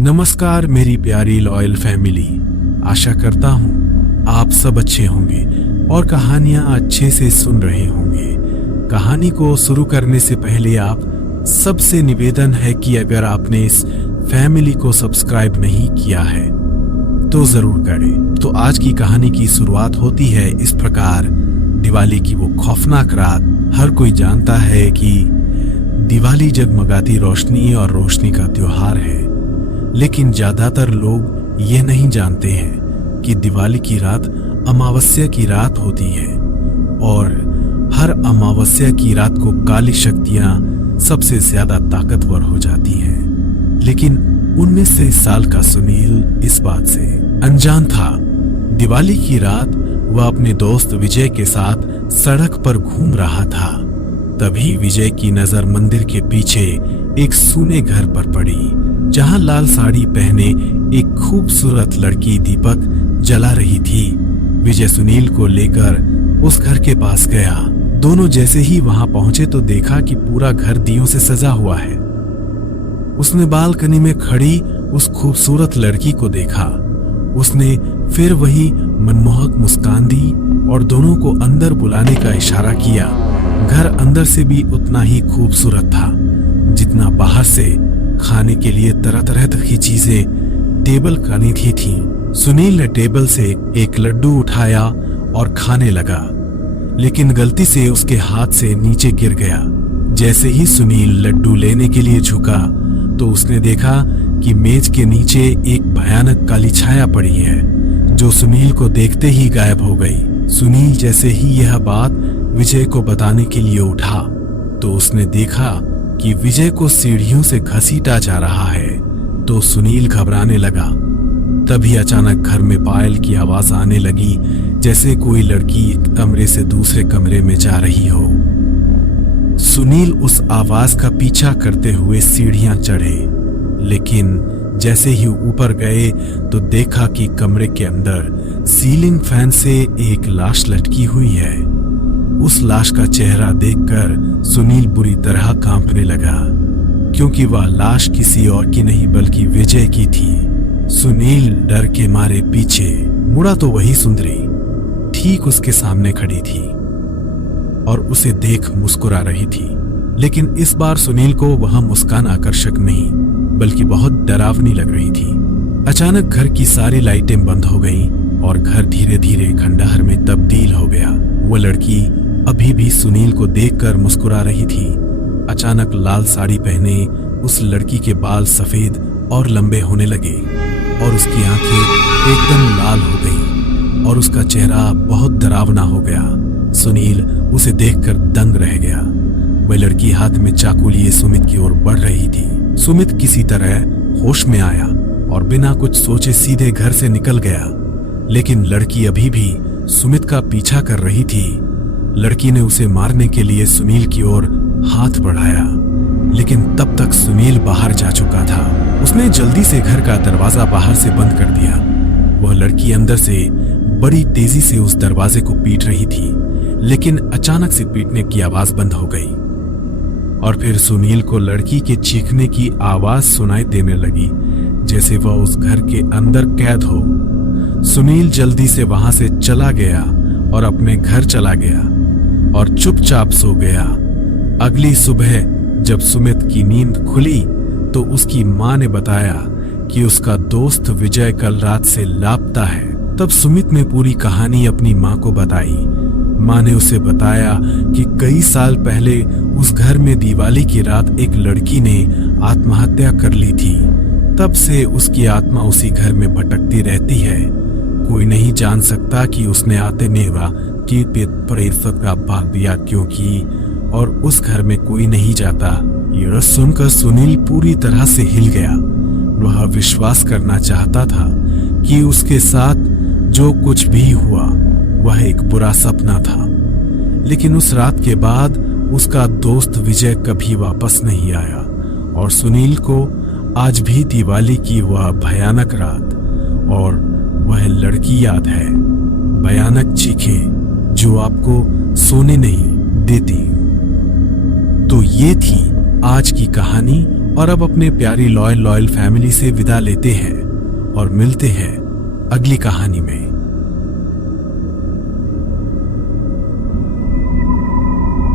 नमस्कार मेरी प्यारी लॉयल फैमिली। आशा करता हूँ आप सब अच्छे होंगे और कहानियाँ अच्छे से सुन रहे होंगे। कहानी को शुरू करने से पहले आप सबसे निवेदन है कि अगर आपने इस फैमिली को सब्सक्राइब नहीं किया है तो जरूर करें। तो आज की कहानी की शुरुआत होती है इस प्रकार। दिवाली की वो खौफनाक रात। हर कोई जानता है कि दिवाली जगमगाती रोशनी और रोशनी का त्योहार है, लेकिन ज्यादातर लोग ये नहीं जानते हैं कि दिवाली की रात अमावस्या की रात होती है और हर अमावस्या की रात को काली शक्तियां सबसे ज्यादा ताकतवर हो जाती हैं। लेकिन 19 साल का सुनील इस बात से अनजान था। दिवाली की रात वह अपने दोस्त विजय के साथ सड़क पर घूम रहा था। तभी विजय की नजर मंदिर के पीछे एक सूने घर पर पड़ी, जहां लाल साड़ी पहने एक खूबसूरत लड़की दीपक जला रही थी। विजय सुनील को लेकर उस घर के पास गया। दोनों जैसे ही वहां पहुंचे तो देखा कि पूरा घर दियों से सजा हुआ है। उसने बालकनी में खड़ी उस खूबसूरत लड़की को देखा। उसने फिर वही मनमोहक मुस्कान दी और दोनों को अंदर बुलाने का इशारा किया। घर अंदर से भी उतना ही खूबसूरत था जितना बाहर से। खाने के लिए तरह तरह की चीजें टेबल खानी थी। सुनील ने टेबल से एक लड्डू उठाया और खाने लगा, लेकिन गलती से उसके हाथ से नीचे गिर गया। जैसे ही सुनील लड्डू लेने के लिए झुका तो उसने देखा कि मेज के नीचे एक भयानक काली छाया पड़ी है, जो सुनील को देखते ही गायब हो गई। सुनील जैसे ही यह बात विजय को बताने के लिए उठा तो उसने देखा कि विजय को सीढ़ियों से घसीटा जा रहा है। तो सुनील घबराने लगा। तभी अचानक घर में पायल की आवाज आने लगी, जैसे कोई लड़की एक कमरे से दूसरे कमरे में जा रही हो। सुनील उस आवाज का पीछा करते हुए सीढ़ियां चढ़े, लेकिन जैसे ही ऊपर गए तो देखा कि कमरे के अंदर सीलिंग फैन से एक लाश लटकी हुई है। उस लाश का चेहरा देखकर सुनील बुरी तरह कांपने लगा, क्योंकि वह लाश किसी और की नहीं बल्कि विजय की थी। सुनील डर के मारे पीछे मुड़ा तो वही सुंदरी ठीक उसके सामने खड़ी थी और उसे देख मुस्कुरा रही थी। लेकिन इस बार सुनील को वह मुस्कान आकर्षक नहीं बल्कि बहुत डरावनी लग रही थी। अचानक घर की सारी लाइटें बंद हो गईं और घर धीरे धीरे खंडहर में तब्दील हो गया। वो लड़की अभी भी सुनील को देखकर मुस्कुरा रही थी। अचानक लाल साड़ी पहने उस लड़की के बाल सफेद और लंबे होने लगे और उसकी आंखें एकदम लाल हो गईं और उसका चेहरा बहुत डरावना हो गया। सुनील उसे देखकर दंग रह गया। वह लड़की हाथ में चाकू लिए सुमित की ओर बढ़ रही थी। सुमित किसी तरह होश में आया और बिना कुछ सोचे सीधे घर से निकल गया, लेकिन लड़की अभी भी सुमित का पीछा कर रही थी। लड़की ने उसे मारने के लिए सुनील की ओर हाथ बढ़ाया, लेकिन तब तक सुनील बाहर जा चुका था। उसने जल्दी से घर का दरवाजा बाहर से बंद कर दिया। वह लड़की अंदर से बड़ी तेजी से उस दरवाजे को पीट रही थी, लेकिन अचानक से पीटने की आवाज बंद हो गई और फिर सुनील को लड़की के चीखने की आवाज सुनाई देने लगी, जैसे वह उस घर के अंदर कैद हो। सुनील जल्दी से वहां से चला गया और अपने घर चला गया और चुपचाप सो गया। अगली सुबह जब सुमित की नींद खुली तो उसकी मां ने बताया कि उसका दोस्त विजय कल रात से लापता है। तब सुमित ने पूरी कहानी अपनी मां को बताई। मां ने उसे बताया कि कई साल पहले उस घर में दिवाली की रात एक लड़की ने आत्महत्या कर ली थी। तब से उसकी आत्मा उसी घर में भटकती रहती है। कोई नहीं जान सकता कि उसने आते नेवा की प्रेत का भाग दिया क्योंकि और उस घर में कोई नहीं जाता। यह सुनकर सुनील पूरी तरह से हिल गया। वह विश्वास करना चाहता था कि उसके साथ जो कुछ भी हुआ वह एक बुरा सपना था, लेकिन उस रात के बाद उसका दोस्त विजय कभी वापस नहीं आया और सुनील को आज भी दिवाली की वह भयानक रात और वह लड़की याद है। भयानक चीखें जो आपको सोने नहीं देती। तो ये थी आज की कहानी और अब अपने प्यारी लॉयल फैमिली से विदा लेते हैं और मिलते हैं अगली कहानी में।